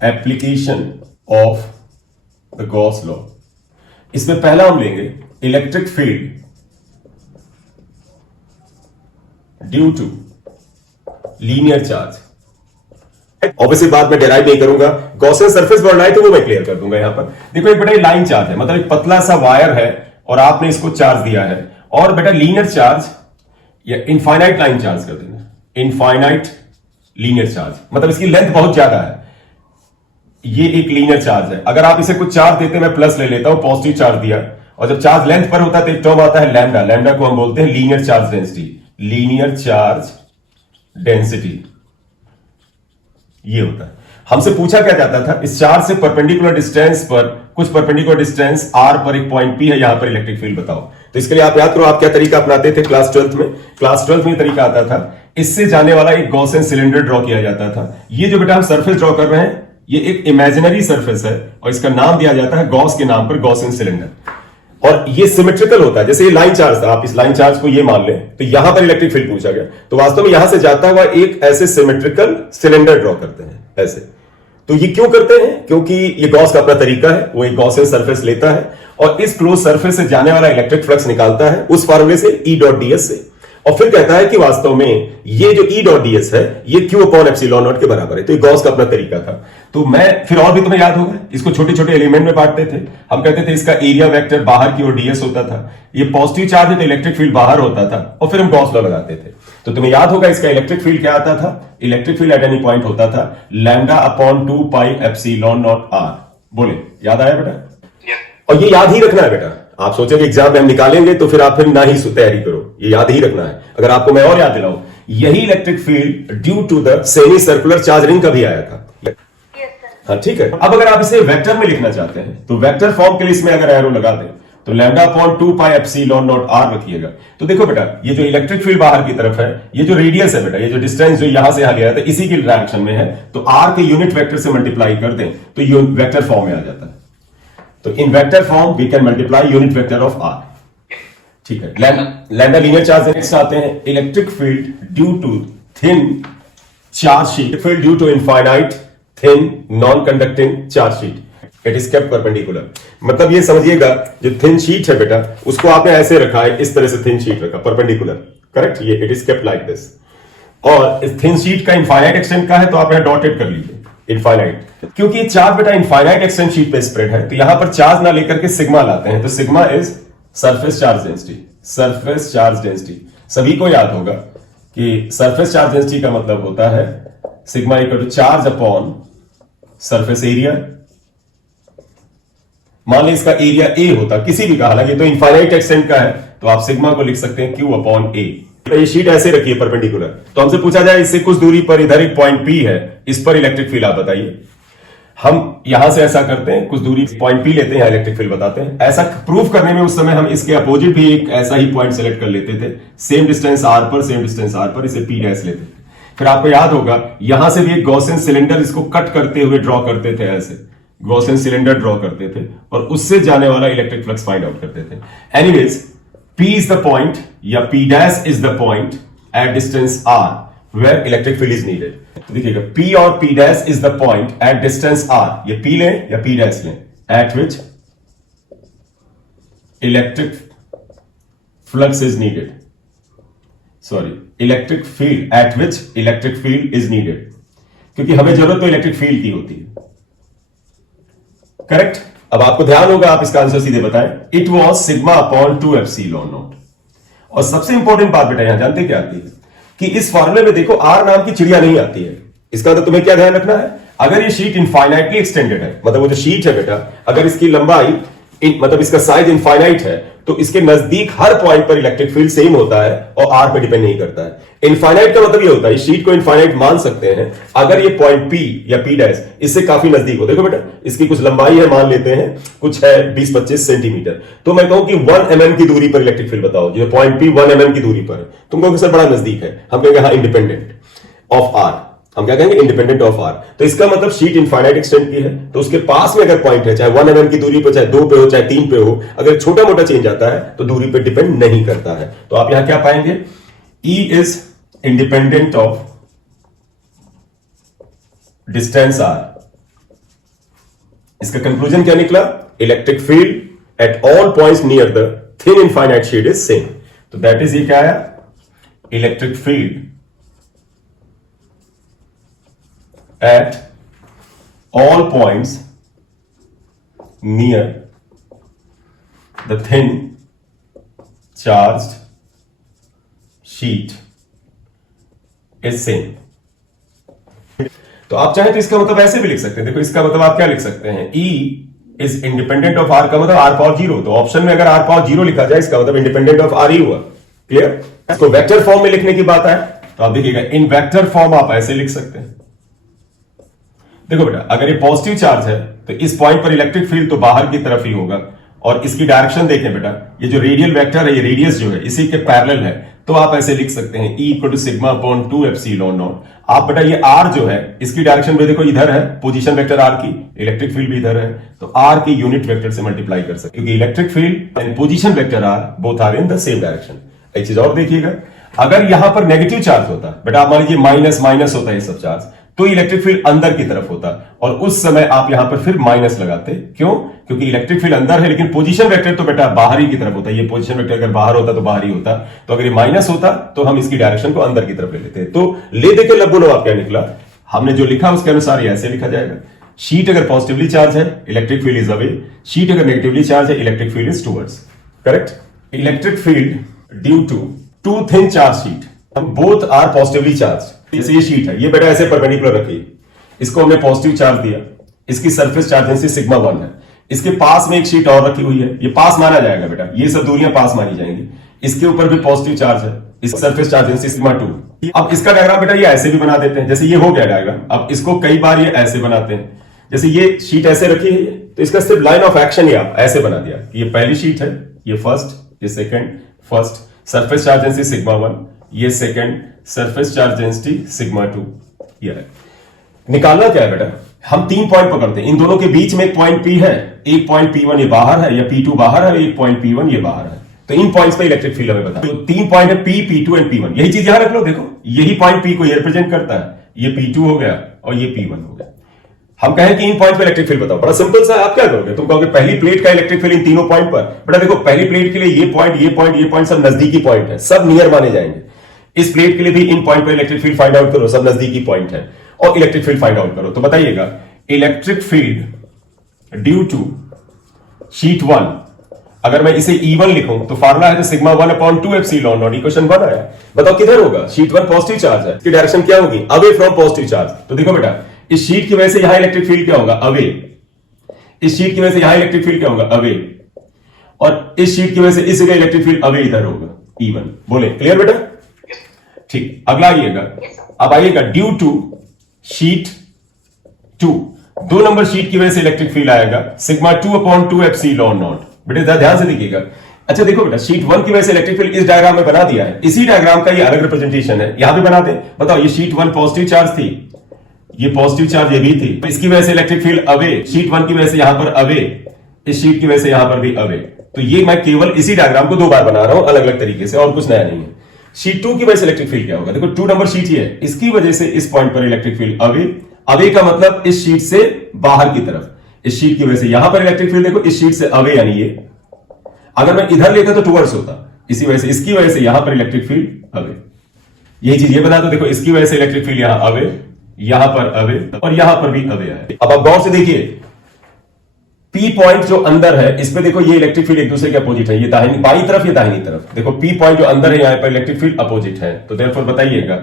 Application of the Gauss law. इसमें पहला हम लेंगे electric field due to linear charge. Obviously बात मैं डेराइव नहीं करूंगा, गॉसियन सरफेस पर लाए तो वो मैं क्लियर कर दूंगा। यहां पर देखो एक बेटा लाइन चार्ज है, मतलब एक पतला सा वायर है और आपने इसको चार्ज दिया है, और बेटा लीनियर चार्ज या इनफाइनाइट लाइन चार्ज कर देना, इनफाइनाइट लीनियर चार्ज, मतलब इसकी लेंथ बहुत ज्यादा है। ये एक लीनियर चार्ज है। अगर आप इसे कुछ चार्ज देते, मैं प्लस ले लेता हूं, पॉजिटिव चार्ज दिया, और जब चार्ज लेंथ पर होता है तो एक टर्म आता है लैम्डा, लैम्डा को हम बोलते हैं linear charge density, linear charge density ये होता है। हमसे पूछा क्या जाता था, इस चार्ज से परपेंडिकुलर डिस्टेंस पर, कुछ परपेंडिकुलर डिस्टेंस r पर एक पॉइंट P है, यहां पर इलेक्ट्रिक फील्ड बताओ। तो इसके लिए आप याद करो, आप क्या तरीका अपनाते थे क्लास 12th में। क्लास 12th में तरीका आता था, इससे जाने वाला एक गॉसियन सिलेंडर ड्रॉ किया जाता था। ये जो बेटा हम सरफेस ड्रॉ कर रहे हैं, ये एक इमेजिनरी सरफेस है और इसका नाम दिया जाता है गॉस के नाम पर, गॉसियन सिलेंडर। और ये सिमेट्रिकल होता है, जैसे ये लाइन चार्ज था, आप इस लाइन चार्ज को ये मान लें, तो यहां पर इलेक्ट्रिक फील्ड पूछा गया, तो वास्तव में यहां से जाता हुआ एक ऐसे सिमेट्रिकल सिलेंडर ड्रॉ करते हैं ऐसे। तो ये क्यों करते हैं? क्योंकि ये गॉस का अपना तरीका है, वो एक गॉसियन सरफेस लेता है और इस क्लोज सरफेस से जाने वाला इलेक्ट्रिक फ्लक्स निकालता है उस फार्मूले से, E.ds से, और फिर कहता है कि वास्तव में ये जो E.ds है ये Q/ε0 के बराबर है। तो ये गॉस का अपना तरीका था। तो मैं फिर और भी तुम्हें याद होगा, इसको छोटे छोटे एलिमेंट में बांटते थे। हम कहते थे इसका एरिया वेक्टर बाहर की ओर ds होता था, ये पॉजिटिव चार्ज है तो इलेक्ट्रिक फील्ड बाहर होता था, और फिर हम गॉस लॉ लगाते थे। तो तुम्हें याद होगा इसका इलेक्ट्रिक फील्ड क्या आता था, electric field at any point होता था λ/2πε0r। बोले याद आया बेटा? और ये याद ही रखना है बेटा। आप सोचेंगे एग्जाम में हम निकालेंगे तो फिर आप फिर ना ही तैयारी करो, ये याद ही रखना है। अगर आपको मैं और याद दिलाऊं, यही electric field due to the semi circular charge ring का भी आया था। हाँ ठीक है। अब अगर आप इसे वेक्टर में लिखना चाहते हैं तो वेक्टर फॉर्म के लिए इसमें अगर एरो लगा दें तो λ/2πε0r रखिएगा। तो देखो बेटा, ये जो इलेक्ट्रिक फील्ड बाहर की तरफ है, ये जो रेडियस है बेटा, ये जो डिस्टेंस जो यहां से यहां लिया था, इसी की डायरेक्शन में है, तो r के यूनिट वेक्टर से मल्टीप्लाई कर दें तो ये वेक्टर फॉर्म में आ जाता है। तो in vector form we can multiply unit vector of r। ठीक है। Lambda linear charge. नेक्स्ट आते हैं electric field due to thin charge sheet, field due to infinite thin non conducting charge sheet, it is kept perpendicular. मतलब ये समझिएगा, जो thin sheet है बेटा उसको आपने ऐसे रखा है, इस तरह से थिन शीट रखा परपेंडिकुलर, करेक्ट, ये it is kept like this. और इस थिन शीट का इनफाइनाइट एक्सटेंट का है तो आप यहां डॉटेड कर लीजिए इनफाइनाइट, क्योंकि चार्ज बेटा इनफाइनाइट एक्सटेंट शीट पे स्प्रेड है, तो यहां पर चार्ज ना लेकर के सिग्मा लाते हैं, तो sigma is surface charge density, surface charge density. सभी को याद होगा कि सरफेस चार्ज डेंसिटी का मतलब होता है sigma equal to charge upon surface area. मान लीजिए इसका एरिया ए होता किसी भी का, हालांकि तो इनफाइनाइट एक्सटेंट का है, तो आप सिग्मा को लिख सकते हैं Q/A। ये शीट ऐसे रखिए परपेंडिकुलर, तो हमसे पूछा जाए इससे कुछ दूरी पर इधर एक पॉइंट P है, इस पर इलेक्ट्रिक फील्ड आप बताइए। हम यहां से ऐसा करते हैं, कुछ दूरी पॉइंट P लेते हैं, इलेक्ट्रिक फील्ड बताते हैं। ऐसा प्रूव करने में उस समय हम इसके अपोजिट भी एक ऐसा ही पॉइंट सेलेक्ट कर लेते थे, सेम डिस्टेंस r पर, सेम डिस्टेंस r पर, इसे P' लेते थे। फिर आपको याद होगा यहां से भी एक गॉसियन सिलेंडर इसको कट करते हुए ड्रॉ करते थे, ऐसे गॉसियन सिलेंडर ड्रॉ करते थे और उससे जाने वाला इलेक्ट्रिक फ्लक्स फाइंड आउट करते थे। Anyways, P is the point या P' is the point at distance r where electric field is needed. तो देखिएगा, P और P' is the point at distance r, ये P लें या P' लें, at which electric flux is needed, sorry electric field, at which electric field is needed, क्योंकि हमें जरूरत तो इलेक्ट्रिक फील्ड की होती है, करेक्ट। अब आपको ध्यान होगा, आप इसका आंसर सीधे बताएं, इट वॉज σ/2ε0। और सबसे इंपॉर्टेंट बात बेटा यहां जानते क्या आती है कि इस फॉर्मूले में देखो r नाम की चिड़िया नहीं आती है। इसका तो तुम्हें क्या ध्यान रखना है, अगर ये शीट इनफाइनाइटली एक्सटेंडेड है, मतलब वो जो शीट है बेटा, अगर इसकी लंबाई मतलब इसका साइज इनफाइनाइट है, तो इसके नजदीक हर पॉइंट पर इलेक्ट्रिक फील्ड सेम होता है और r पे डिपेंड नहीं करता है। इनफाइनाइट का मतलब ये होता है, इस शीट को इनफाइनाइट मान सकते हैं अगर ये पॉइंट P या P' इससे काफी नजदीक हो। देखो बेटा, इसकी कुछ लंबाई है, मान लेते हैं कुछ है 20-25 सेंटीमीटर, तो मैं कहूं कि 1 mm की दूरी पर इलेक्ट्रिक फील्ड बताओ, जो पॉइंट P 1 mm की दूरी पर है, तुम कहोगे सर बड़ा नजदीक है, हम कहेंगे हाँ इंडिपेंडेंट ऑफ r। हम क्या कहेंगे, इंडिपेंडेंट ऑफ r। तो इसका मतलब शीट इनफाइनाइट एक्सटेंट की है, तो उसके पास में अगर पॉइंट है, चाहे 1 mm की दूरी पर, चाहे 2 पे हो, चाहे 3 पे हो, अगर छोटा मोटा चेंज आता है तो दूरी पे डिपेंड नहीं करता है। तो आप यहां क्या पाएंगे, E is independent of distance r इसका कंक्लूजन क्या निकला? Electric field at all points near the thin infinite sheet is same. तो दैट इज, ये क्या आया? Electric field eight all points near the thin charged sheet is same। तो आप चाहें तो इसका मतलब ऐसे भी लिख सकते हैं। देखो इसका मतलब आप क्या लिख सकते हैं? E is independent of R का मतलब R पावर 0। तो ऑप्शन में अगर R पावर 0 लिखा जाए इसका मतलब इंडिपेंडेंट ऑफ R ही हुआ। क्लियर? इसको वेक्टर फॉर्म में लिखने की बात है तो आप देखिएगा इन वेक्टर फॉर्म आप ऐसे लिख सकते हैं। देखो बेटा, अगर ये पॉजिटिव चार्ज है तो इस पॉइंट पर इलेक्ट्रिक फील्ड तो बाहर की तरफ ही होगा, और इसकी डायरेक्शन देखें बेटा, ये जो रेडियल वेक्टर है, ये रेडियस जो है इसी के पैरेलल है। तो आप ऐसे लिख सकते हैं E equal to sigma upon 2 epsilon naught. आप बेटा ये R जो है इसकी डायरेक्शन में देखो इधर है, पोजीशन वेक्टर R की, इलेक्ट्रिक फील्ड भी इधर है, तो R की यूनिट वेक्टर से मल्टीप्लाई कर सकते, क्योंकि electric field and position vector R both are in the same direction. एक चीज और देखिएगा, अगर यहां पर नेगेटिव चार्ज होता बेटा, मान लीजिए माइनस माइनस होता है ये सब चार्ज, तो इलेक्ट्रिक फील्ड अंदर की तरफ होता, और उस समय आप यहां पर फिर माइनस लगाते। क्यों? क्योंकि इलेक्ट्रिक फील्ड अंदर है, लेकिन पोजीशन वेक्टर तो बेटा बाहर ही की तरफ होता है। ये पोजीशन वेक्टर अगर बाहर होता तो बाहर ही होता, तो अगर ये माइनस होता तो हम इसकी डायरेक्शन को अंदर की तरफ ले लेते। तो ले दे के लब बोलो आप क्या निकला? हमने जो लिखा उसके अनुसार ये ऐसे लिखा जाएगा। शीट अगर पॉजिटिवली चार्ज है, electric field is away. Sheet अगर नेगेटिवली चार्ज है, electric field is towards. Correct? Electric field due to two thin charge sheet both are positively charge. जैसे ये शीट है, ये बेटा ऐसे परपेंडिकुलर रखी, इसको हमने पॉजिटिव चार्ज दिया, इसकी सरफेस चार्ज डेंसिटी सिग्मा 1 है। इसके पास में एक शीट और रखी हुई है, ये पास माना जाएगा बेटा, ये सब दूरियां पास मानी जाएंगी। इसके ऊपर भी पॉजिटिव चार्ज है, इसकी सरफेस चार्ज डेंसिटी सिग्मा 2। अब इसका डायग्राम बेटा ये ऐसे भी बना देते हैं, जैसे ये हो गया डायग्राम। अब इसको कई बार ये ऐसे बनाते हैं, जैसे ये शीट ऐसे रखी है तो इसका सिर्फ लाइन ऑफ एक्शन ही आप ऐसे बना दिया कि ये पहली शीट है, ये फर्स्ट, ये second, first surface charge density sigma 1, ये second surface charge density sigma 2। ये है। निकालना क्या है बेटा? हम 3 पॉइंट पकड़ते हैं, इन दोनों के बीच में एक पॉइंट P है, एक पॉइंट P1 ये बाहर है, या P2 बाहर है, एक पॉइंट P1 ये बाहर है। तो इन पॉइंट्स पे इलेक्ट्रिक फील्ड हमें बता। तो 3 पॉइंट है P, P2 एंड P1। यही चीज यहां रख लो, देखो यही पॉइंट P को ये रिप्रेजेंट करता है, ये P2 हो गया और ये P1 हो गया। हम कहें कि इन पॉइंट पे इलेक्ट्रिक फील्ड बताओ, बड़ा सिंपल सा है। आप क्या करोगे? तुम कहोगे पहली प्लेट का इलेक्ट्रिक फील्ड इन तीनों पॉइंट पर। बेटा देखो, पहली प्लेट के लिए ये पॉइंट, ये पॉइंट, ये पॉइंट सब नजदीकी पॉइंट है, सब नियर माने जाएंगे। इस प्लेट के लिए भी इन पॉइंट पर इलेक्ट्रिक फील्ड फाइंड आउट करो, सब नजदीकी पॉइंट है, और इलेक्ट्रिक फील्ड फाइंड आउट करो। तो बताइएगा, electric field due to sheet 1, अगर मैं इसे E1 लिखूं तो फार्मूला है sigma 1 upon 2 epsilon naught. Equation 1 आया। बताओ किधर होगा? शीट 1 पॉजिटिव चार्ज है, इसकी डायरेक्शन क्या होगी? Away from positive charge. तो देखो बेटा, इस शीट की वजह से यहां इलेक्ट्रिक फील्ड क्या होगा? अवे। इस शीट की वजह से यहां इलेक्ट्रिक फील्ड क्या होगा? अवे। और इस शीट की वजह से इस जगह इलेक्ट्रिक फील्ड अवे इधर होगा, E1। बोले क्लियर बेटा? ठीक, अगला आइएगा। अब आइएगा due to sheet 2, 2 number sheet की वजह से इलेक्ट्रिक फील्ड आएगा सिग्मा 2 अपॉन 2 एप्सिलॉन नॉट। बेटा ध्यान से देखिएगा। अच्छा देखो बेटा, शीट 1 की वजह से इलेक्ट्रिक फील्ड इस डायग्राम में बना दिया है, इसी डायग्राम का ये अलग रिप्रेजेंटेशन है, यहां पे बना दे। बताओ, ये शीट 1 पॉजिटिव चार्ज थी, ये पॉजिटिव चार्ज ये भी थी, तो इसकी वजह से इलेक्ट्रिक फील्ड अवे, शीट 1 की वजह से यहां पर अवे, इस शीट की वजह से यहां पर भी अवे। तो ये मैं केवल इसी डायग्राम को 2 बार बना रहा हूं अलग अलग तरीके से, और कुछ नया नहीं है। शीट 2 की वजह से इलेक्ट्रिक फील्ड क्या होगा? देखो 2 नंबर शीट ये है, इसकी वजह से इस पॉइंट पर इलेक्ट्रिक फील्ड अवे। अवे का मतलब इस शीट से बाहर की तरफ, इस शीट की वजह से यहां पर इलेक्ट्रिक फील्ड देखो, इस शीट से अवे, यानी ये अगर मैं इधर लेता तो टुवर्ड्स होता, इसी वजह से इसकी वजह से यहां पर इलेक्ट्रिक फील्ड अवे। यही चीज ये बना दो, देखो इसकी वजह से इलेक्ट्रिक फील्ड यहां अवे, यहां पर अवे, और यहां पर भी अवे है। अब आप गौर से देखिए, P पॉइंट जो अंदर है इस पे देखो, ये इलेक्ट्रिक फील्ड एक दूसरे के अपोजिट है, ये दाहिनी बाई तरफ, ये दाहिनी तरफ। देखो P पॉइंट जो अंदर है, यहां पर इलेक्ट्रिक फील्ड अपोजिट है। तो देयरफॉर बताइएगा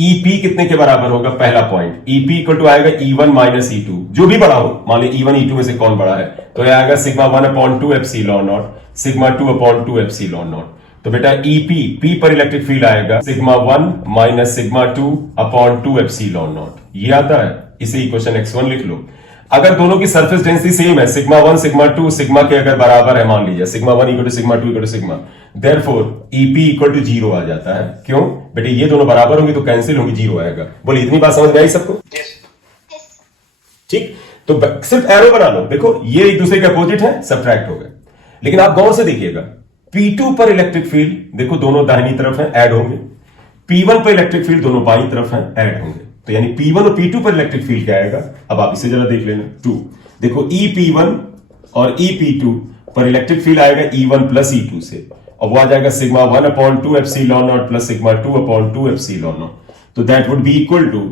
EP कितने के बराबर होगा? पहला पॉइंट EP इक्वल टू आएगा E1 माइनस E2, जो भी बड़ा हो, मान ली E1 E2 में से कौन बड़ा है, तो यह आएगा sigma 1 upon 2 epsilon not, sigma 2 upon 2 epsilon not. तो बेटा EP, P पर इलेक्ट्रिक फील्ड आएगा sigma 1 minus sigma 2 upon 2 epsilon not. ये आता है, इसे इक्वेशन x1 लिख लो। अगर दोनों की सरफेस डेंसिटी सेम है, सिग्मा 1 सिग्मा 2 सिग्मा के अगर बराबर है, मान लीजिए sigma 1 equal to sigma 2 equal to sigma, therefore EP equal to 0 आ जाता है। क्यों बेटे? ये दोनों बराबर होंगे तो कैंसिल होंगे, 0 आएगा। बोले इतनी बात समझ में आई सबको? ठीक, तो सिर्फ एरो बना लो। देखो ये एक दूसरे के अपोजिट है, सब्ट्रैक्ट हो गए। लेकिन आप गौर से देखिएगा, P2 पर इलेक्ट्रिक फील्ड देखो दोनों दाहिनी तरफ है, ऐड होंगे। P1 पर इलेक्ट्रिक फील्ड दोनों बाईं तरफ है, ऐड होंगे। तो यानी P1 और P2 पर इलेक्ट्रिक फील्ड क्या आएगा? अब आप इसे जरा देख लेना। 2 देखो EP1 और EP2 पर इलेक्ट्रिक फील्ड आएगा E1 प्लस E2 से, और वो आ जाएगा sigma 1/2 epsilon not plus sigma 2/2 epsilon not. तो that would be equal to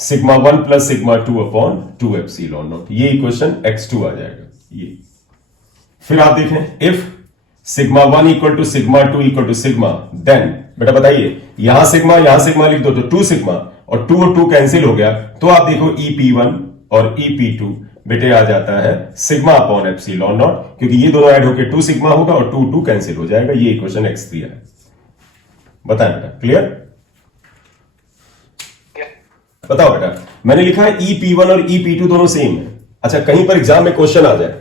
sigma 1 plus sigma 2/2 epsilon not. ये इक्वेशन x2 आ जाएगा ये। फिर आप देखें if sigma 1 equal to sigma 2 equal to sigma, then बेटा बताइए यहां सिग्मा लिख दो तो 2 सिग्मा, और 2 और 2 कैंसिल हो गया, तो आप देखो EP1 और EP2 बेटे आ जाता है सिग्मा अपॉन एप्सिलॉन नॉट, क्योंकि ये दोनों ऐड होकर 2 सिग्मा होगा और 2 2 कैंसिल हो जाएगा। ये इक्वेशन x3 है। बताएं बेटा, क्लियर? बताओ बेटा, मैंने लिखा है EP1 और EP2 दोनों सेम है। अच्छा, कहीं पर एग्जाम में क्वेश्चन आ जाए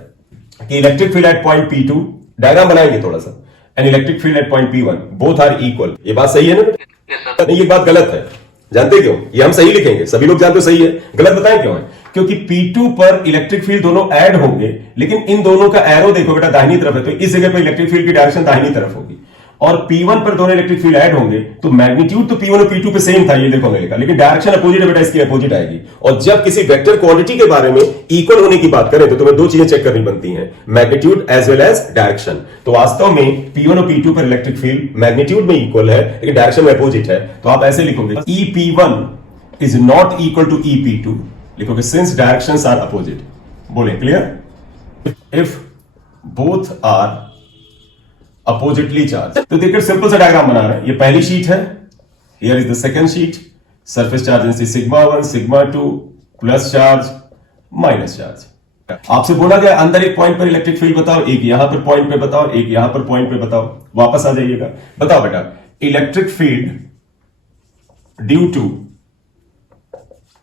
कि electric field at point P2, diagram बनाएंगे थोड़ा सा, and electric field at point P1 both are equal. ये बात सही है ना बेटा? नहीं, ये बात गलत है। जानते क्यों? ये हम सही लिखेंगे, सभी लोग जानते हो सही है, गलत बताएं क्यों है? क्योंकि P2 पर इलेक्ट्रिक फील्ड दोनों ऐड होंगे, लेकिन इन दोनों का एरो देखो बेटा दाहिनी तरफ है, तो इस जगह पर इलेक्ट्रिक फील्ड की डायरेक्शन दाहिनी तरफ होगी। और P1 पर दोनों इलेक्ट्रिक फील्ड ऐड होंगे, तो मैग्नीट्यूड तो P1 और P2 पे सेम था, ये देखो हमने लिखा, लेकिन डायरेक्शन अपोजिट है बेटा, इसकी अपोजिट आएगी। और जब किसी वेक्टर क्वांटिटी के बारे में इक्वल होने की बात करें तो तुम्हें दो चीजें चेक करनी बनती हैं, magnitude as well as direction. तो वास्तव में P1 और P2 पर इलेक्ट्रिक फील्ड मैग्नीट्यूड में इक्वल है, लेकिन डायरेक्शन में अपोजिट है। तो आप ऐसे लिखोगे EP1 is not equal to EP2, लिखोगे सिंस डायरेक्शंस आर अपोजिट। बोले clear? If both are oppositely charge. तो देखिए सिंपल सा डायग्राम बना रहे हैं। ये पहली शीट है, here is the second sheet, surface charge density sigma 1 sigma 2 plus charge minus charge. आपसे बोला गया अंदर एक पॉइंट पर इलेक्ट्रिक फील्ड बताओ, एक यहां पर पॉइंट पे बताओ, एक यहां पर पॉइंट पे बताओ। वापस आ जाइएगा, बताओ बेटा electric field due to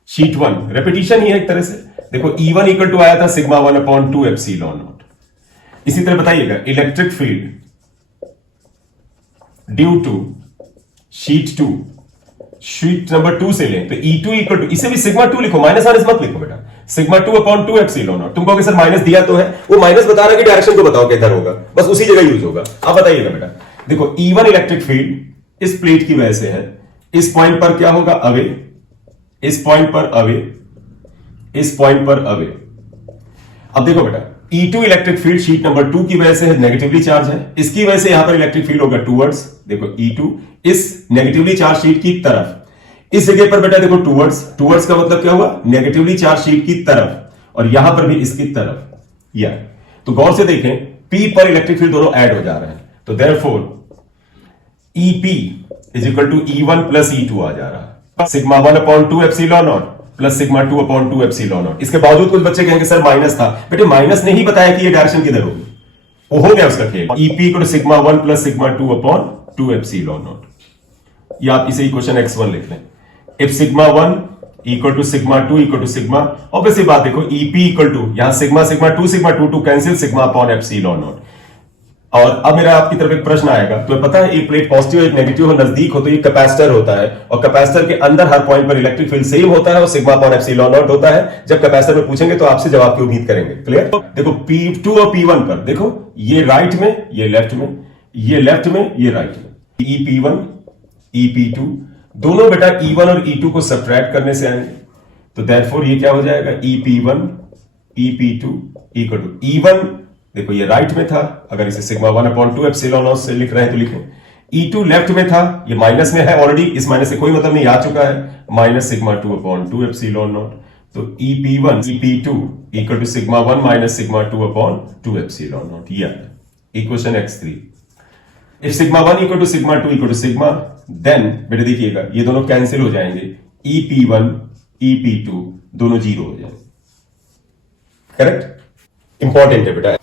sheet 1, repetition ही है एक तरह से। देखो E1 इक्वल टू आया था सिग्मा 1/2 एप्सिलॉन नॉट। इसी तरह बताइएगा electric field due to sheet 2, sheet number 2 से लें तो E2 इक्वल टू, इसे भी सिग्मा 2 लिखो, माइनस माइनस मत लिखो बेटा, सिग्मा 2/2 एप्सिलॉन नॉट। तुम कहोगे सर माइनस दिया तो है, वो माइनस बता रहा है कि डायरेक्शन को बताओ किधर होगा, बस उसी जगह यूज होगा। अब बताइएगा बेटा, देखो E1 इलेक्ट्रिक फील्ड इस प्लेट की वजह से है, इस पॉइंट पर क्या होगा अवे, इस पॉइंट पर अवे, इस पॉइंट पर अवे। अब देखो बेटा E2 electric field sheet number 2 की वजह से नेगेटिवली चार्ज है, इसकी वजह से यहां पर इलेक्ट्रिक फील्ड होगा टूवर्ड्स। देखो E2 इस नेगेटिवली चार्ज शीट की तरफ, इस जगह पर बेटा देखो टूवर्ड्स, टूवर्ड्स का मतलब क्या हुआ, नेगेटिवली चार्ज शीट की तरफ, और यहां पर भी इसकी तरफ। या तो गौर से देखें P पर इलेक्ट्रिक फील्ड दोनों ऐड हो जा रहे हैं, तो therefore EP is equal to E1 plus E2 आ जा रहा है, sigma 1/2 epsilon not plus sigma 2/2 epsilon naught. इसके बावजूद कुछ बच्चे कहेंगे सर माइनस था, बेटे माइनस ने ही बताया कि ये डायरेक्शन किधर होगी, वो हो गया उसका खेल। EP equal to sigma 1 plus sigma 2/2 epsilon naught. या आप इसे इक्वेशन x1 लिख लें। If sigma 1 equal to sigma 2 equal to sigma, obviously बात देखो EP इक्वल टू यहां sigma 2 cancel sigma upon epsilon naught. और अब मेरा आपकी तरफ एक प्रश्न आएगा, तो पता है एक प्लेट पॉजिटिव एक नेगेटिव हो, नजदीक हो तो ये कैपेसिटर होता है, और कैपेसिटर के अंदर हर पॉइंट पर इलेक्ट्रिक फील्ड सेम होता है और सिग्मा अपॉन एप्सिलॉन नॉट होता है। जब कैपेसिटर में पूछेंगे तो आपसे जवाब की उम्मीद करेंगे। क्लियर? देखो P2 और P1 पर देखो, ये राइट में, ये लेफ्ट में, ये लेफ्ट में, ये राइट में। EP1 EP2 दोनों बेटा E1 और E2 को सब्ट्रैक्ट करने से आएंगे, तो देयरफॉर ये क्या हो जाएगा EP1 EP2 equal to E1, देखो ये राइट में था, अगर इसे सिग्मा 1/2 एप्सिलॉन नॉट से लिख रहे हैं तो लिखें। E2 लेफ्ट में था, ये माइनस में है ऑलरेडी, इस माइनस से कोई मतलब नहीं, आ चुका है, माइनस सिग्मा 2/2 एप्सिलॉन नॉट। तो EP1 EP2 equal to sigma 1 minus sigma 2/2 epsilon not. ये equation x3। If sigma 1 equal to sigma 2 equal to sigma, then बेटे देखिएगा ये दोनों कैंसिल हो जाएंगे, EP1 EP2 दोनों जीरो हो जाएंगे। करेक्ट? इंपॉर्टेंट है बेटा।